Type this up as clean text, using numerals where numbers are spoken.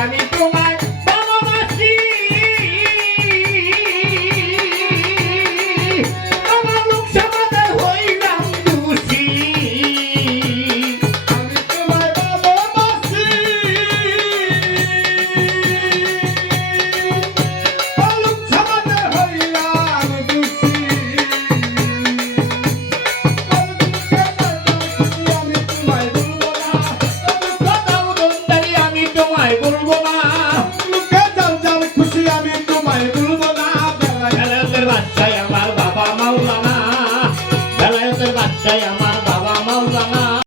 আমি তোমায় ভালোবাসি আমার লোক সমাজে হইলাম দোষী আমি তোমায় ভালোবাসি লোক সমাজে হইলাম দোষী আমি তোমায় বলবো না কথাও দন্তারি আমি তোমায় বলবো না লোকে যাও যাও খুশি আমি তোমায় বলবো না বেলায়েতের বাচ্চাই আমার বাবা মাওলানা বেলায়েতের বাচ্চাই আমার